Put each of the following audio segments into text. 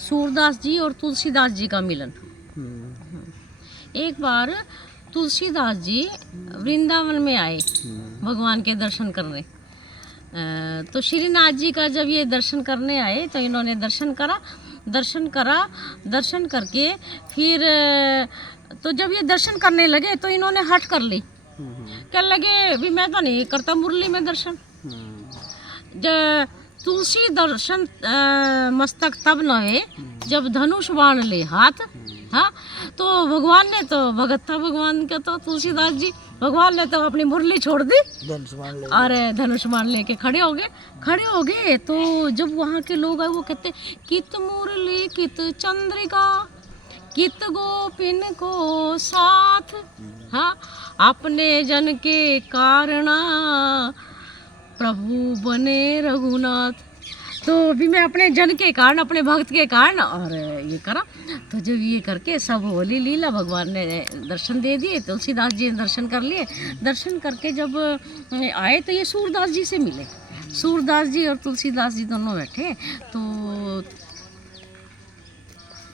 सूरदास जी और तुलसीदास जी का मिलन। एक बार तुलसीदास जी वृंदावन में आए भगवान के दर्शन करने। तो श्रीनाथ जी का जब ये दर्शन करने आए तो इन्होंने दर्शन करके फिर तो जब ये दर्शन करने लगे तो इन्होंने हट कर ली। कहने लगे भी मैं तो नहीं करता मुरली में दर्शन। तुलसी दर्शन मस्तक तब नवे जब धनुष बाण ले हाथ। हाँ, तो भगवान ने तो भगत था भगवान का, तो तुलसीदास जी भगवान ने तो अपनी मुरली छोड़ दी और धनुष बाण लेके खड़े हो गए। तो जब वहाँ के लोग आए वो कहते कित मुरली कित चंद्रिका कित गोपिन को साथ। हाँ, अपने जन के कारणा प्रभु बने रघुनाथ। तो भी मैं अपने जन के कारण अपने भक्त के कारण और ये करा। तो जब ये करके सब होली लीला भगवान ने दर्शन दे दिए, तुलसीदास जी ने दर्शन कर लिए। दर्शन करके जब आए तो ये सूरदास जी से मिले। सूरदास जी और तुलसीदास जी दोनों बैठे।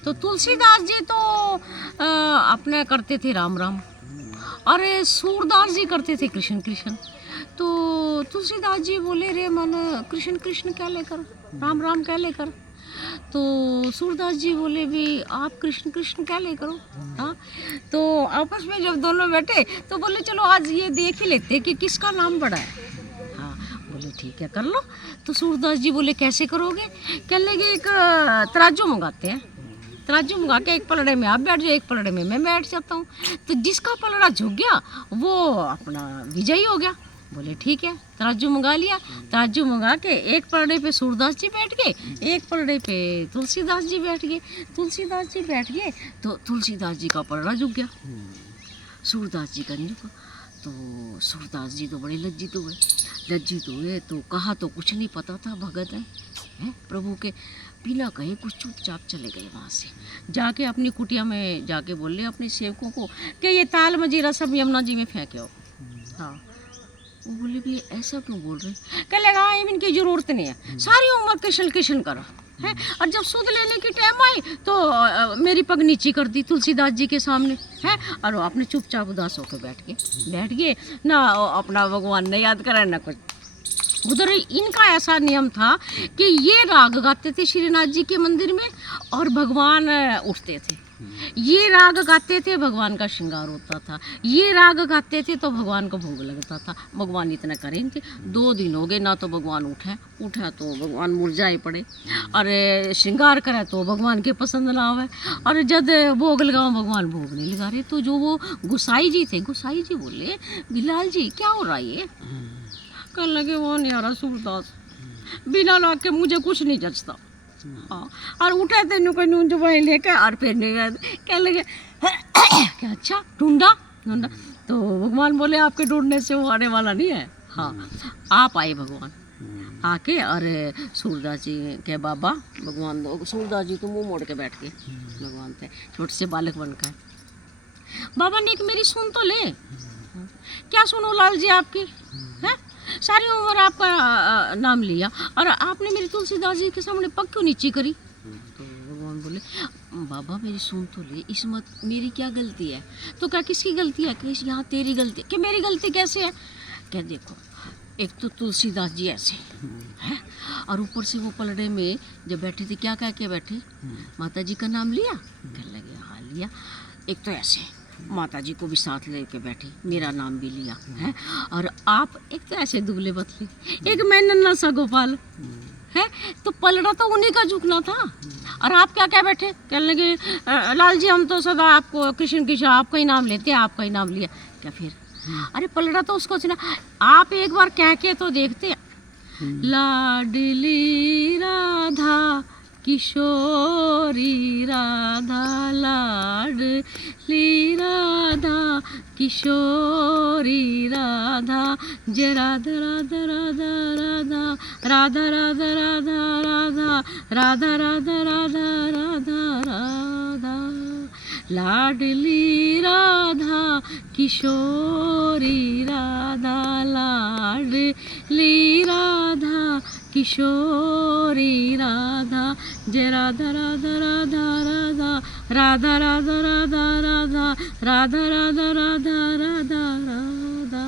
तो तुलसीदास जी तो अपने करते थे राम राम और सूरदास जी करते थे कृष्ण कृष्ण। तो तुलसीदास जी बोले रे मन कृष्ण कृष्ण क्या लेकर, राम राम क्या लेकर। तो सूरदास जी बोले भी आप कृष्ण कृष्ण क्या लेकर। हाँ, तो आपस में जब दोनों बैठे तो बोले चलो आज ये देख ही लेते कि किसका नाम बड़ा है। हाँ, बोले ठीक है कर लो। तो सूरदास जी बोले कैसे करोगे। कहने लगे एक तराजू मंगाते हैं, तराजू मंगा के एक पलड़े में आप बैठ जाओ, एक पलड़े में मैं बैठ जाता हूँ। तो जिसका पलड़ा झुक गया वो अपना विजयी हो गया। बोले ठीक है, तराजू मंगा लिया। तराजू मंगा के एक पलड़े पे सूरदास जी बैठ गए, एक पलड़े पे तुलसीदास जी बैठ गए। तुलसीदास जी बैठ गए तो तुलसीदास जी का पलड़ा झुक गया, सूरदास जी का नहीं झुका। तो सूरदास जी तो बड़े लज्जित हुए। तो कहा तो कुछ नहीं पता था भगत है प्रभु के, बिना कहे कुछ चुपचाप चले गए। वहाँ से जाके अपनी कुटिया में जाके बोले अपने सेवकों को कि ये ताल मजीरा सब यमुना जी में फेंके हो। हाँ, वो बोले भी ऐसा क्यों बोल रहे। कह लगा इनकी ज़रूरत नहीं है, सारी उम्र कृष्ण कृष्ण करो है। और जब सूद लेने की टाइम आई तो मेरी पग नीची कर दी तुलसीदास जी के सामने है। और वो अपने चुपचाप उदास होकर बैठ गए ना, अपना भगवान ने याद करा ना कुछ। उधर इनका ऐसा नियम था कि ये राग गाते थे श्रीनाथ जी के मंदिर में और भगवान उठते थे। ये राग गाते थे भगवान का श्रृंगार होता था, ये राग गाते थे तो भगवान को भोग लगता था। भगवान इतना करें थे। 2 दिन हो गए ना तो भगवान उठा तो भगवान मुरझाए पड़े और श्रृंगार करे तो भगवान के पसंद ना आवे। और जब भोग लगाओ भगवान भोग नहीं लगा रहे। तो जो वो गुसाई जी थे, गुसाई जी बोले बिलाल जी क्या हो रहा है ये। कहने लगे वो नहीं आ रहा सूरदास, बिना लाग के मुझे कुछ नहीं जचता। हाँ, और उठे थे नु कोई नून जुबाई लेके और फिर नहीं कहने लगे क्या अच्छा ढूंढा। तो भगवान बोले आपके ढूंढने से वो आने वाला नहीं है। हाँ, आप आए भगवान आके और सूरदास जी के बाबा भगवान दो। सूरदास जी तो मुँह मोड़ के बैठ गए। भगवान थे छोटे से बालक बन का। बाबा ने एक मेरी सुन तो ले। क्या सुनो लाल जी आपकी है, सारी उम्र आपका नाम लिया और आपने मेरी तुलसीदास जी के सामने पग क्यों नीची करी। तो भगवान बोले बाबा मेरी सुन तो ले, इसमें मेरी क्या गलती है। तो क्या किसकी गलती है। कि यहाँ तेरी गलती कि मेरी गलती कैसे है। क्या देखो एक तो तुलसीदास जी ऐसे हैं और ऊपर से वो पलड़े में जब बैठे थे क्या कह के बैठे, माता जी का नाम लिया। कहने लगे हाँ लिया। एक तो ऐसे माता जी को भी साथ लेके बैठे, मेरा नाम भी लिया है। और आप एक तो ऐसे दुबले पतले, एक मैं नन्हा सा गोपाल है। तो पलड़ा तो उन्हीं का झुकना था। और आप क्या क्या बैठे। कहने लगे लाल जी हम तो सदा आपको कृष्ण कृष्ण आपका ही नाम लेते हैं, आपका ही नाम लिया क्या फिर। अरे पलड़ा तो उसको सुना, आप एक बार कह के तो देखते। लाडली राधा किशोरी राधा, लाडली राधा किशोरी राधा, जय राधा राधा राधा राधा राधा राधा राधा राधा राधा राधा राधा राधा, लाडली राधा किशोरी राधा, लाडली राधा किशोरी राधा, जय राधा राधा राधा राधा, राधा राधा राधा राधा, राधा राधा राधा राधा राधा।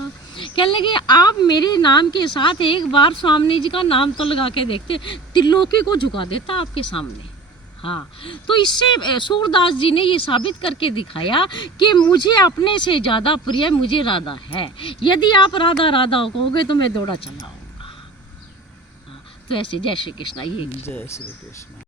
कहने लगे आप मेरे नाम के साथ एक बार स्वामी जी का नाम तो लगा के देखते, त्रिलोकी को झुका देता आपके सामने। हाँ, तो इससे सूरदास जी ने ये साबित करके दिखाया कि मुझे अपने से ज़्यादा प्रिय मुझे राधा है। यदि आप राधा राधा कहोगे तो मैं दौड़ा चला आऊँगा। हाँ, तो ऐसे जय श्री कृष्ण। ये जय श्री कृष्ण।